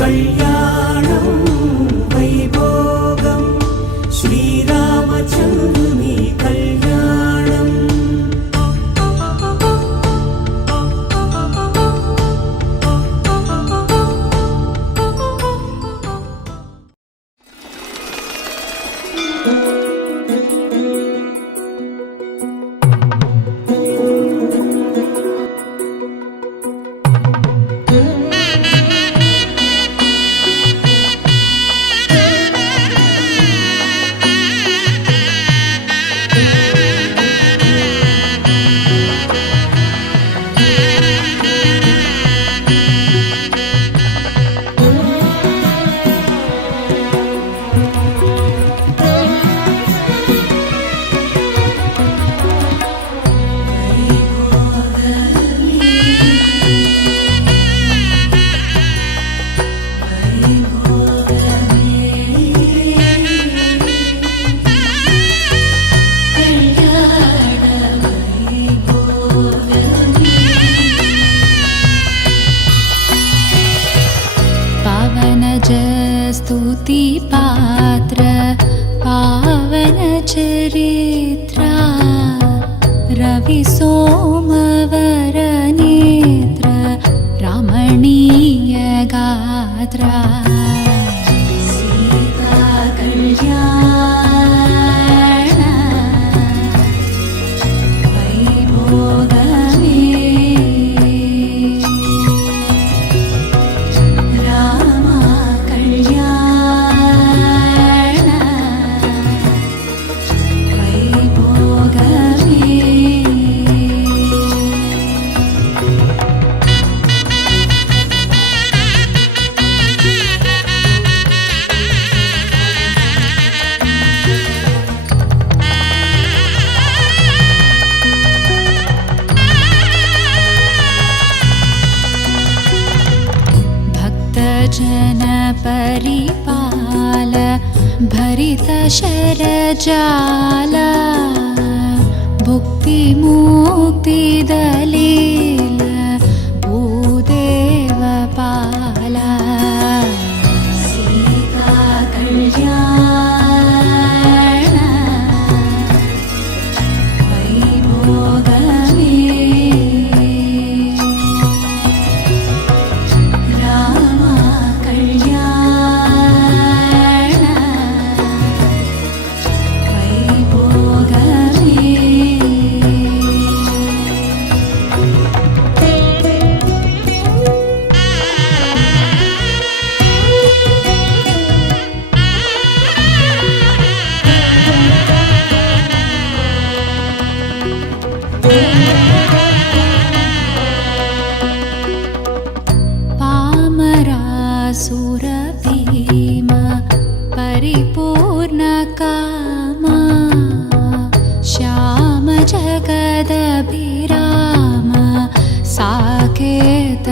కళ్యాణం వైభోగం परिपाल पाल भरि भुक्ति मूक्ति दलि पामरासुरभीम परिपूर्णकामा श्याम जगदभिराम साकेतदामा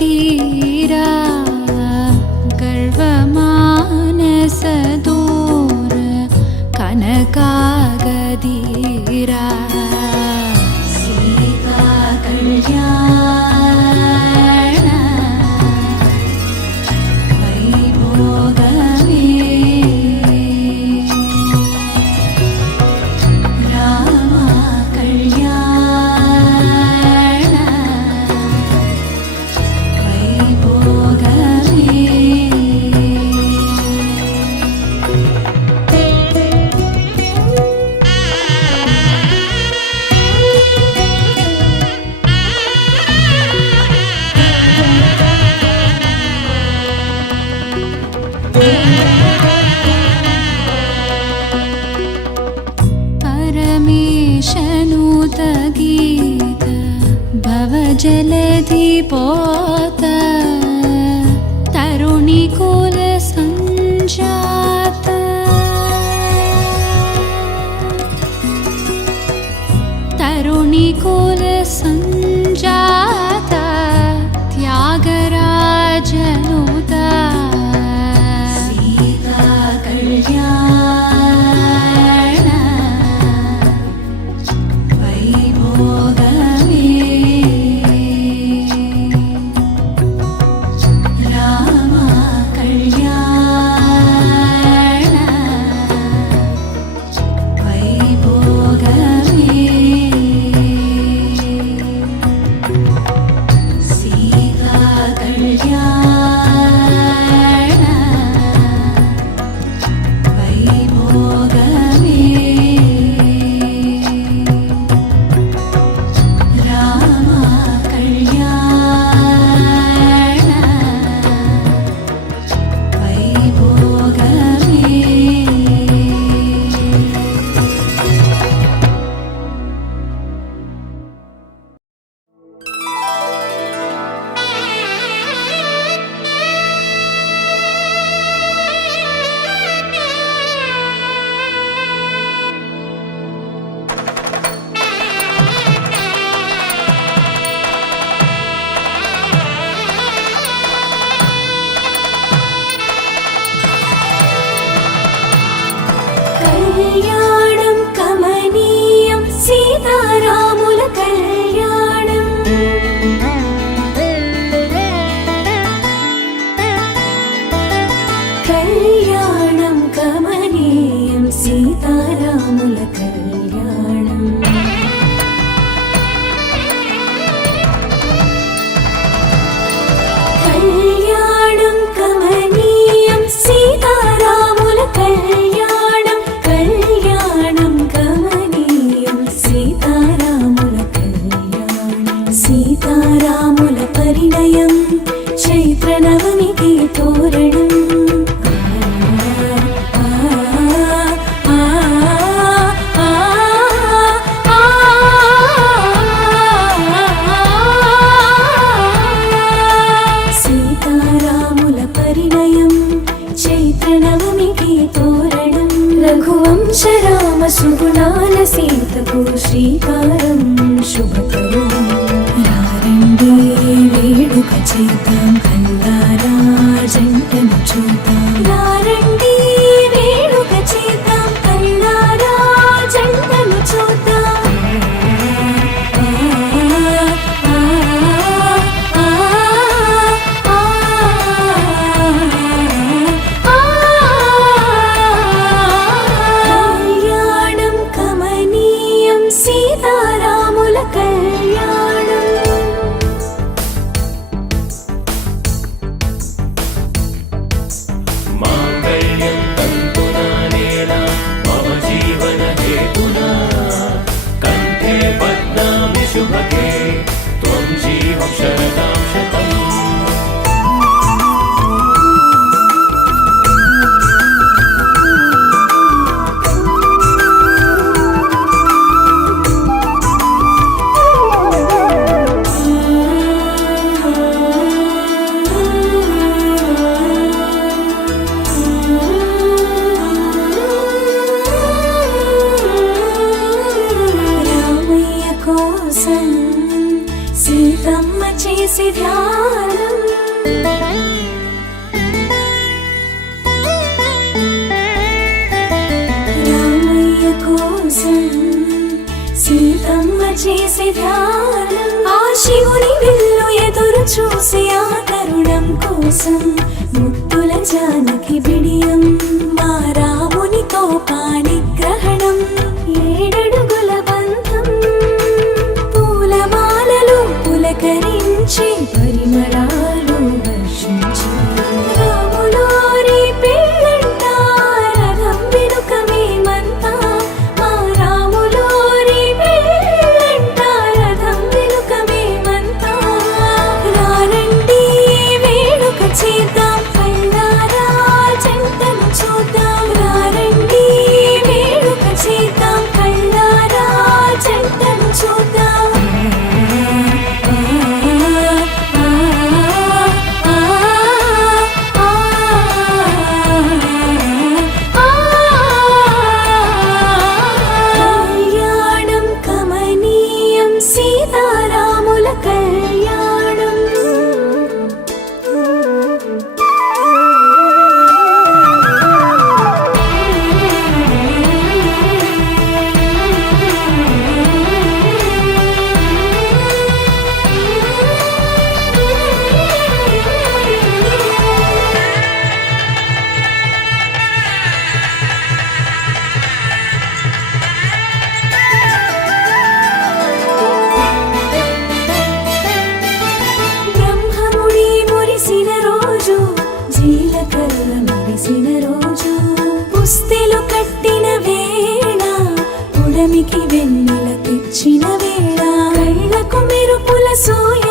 mentira. സീതാരാമുല കല്യാണം കല്യാണം കമനീയം സീതാരാമുല తోరణం. సుగుణాల సీతకు శ్రీకారం శుభకరం. రారండి వేడుక చేతాం కందారా. జంటను చూద్దాం. ఆ శివుని విల్లు ఎదురు చూసి ఆ తరుణం కోసం ముత్తుల జానకి బిడియం మా రామునితో పాణిగ్రహణం. ఏడడుగుల బంధం పూలమాలలు పులకరించి పరిమళా పుస్తిలు కట్టిన వెన్నెల తెచ్చిన వేళ కళ్ళకు మెరుపుల సూయ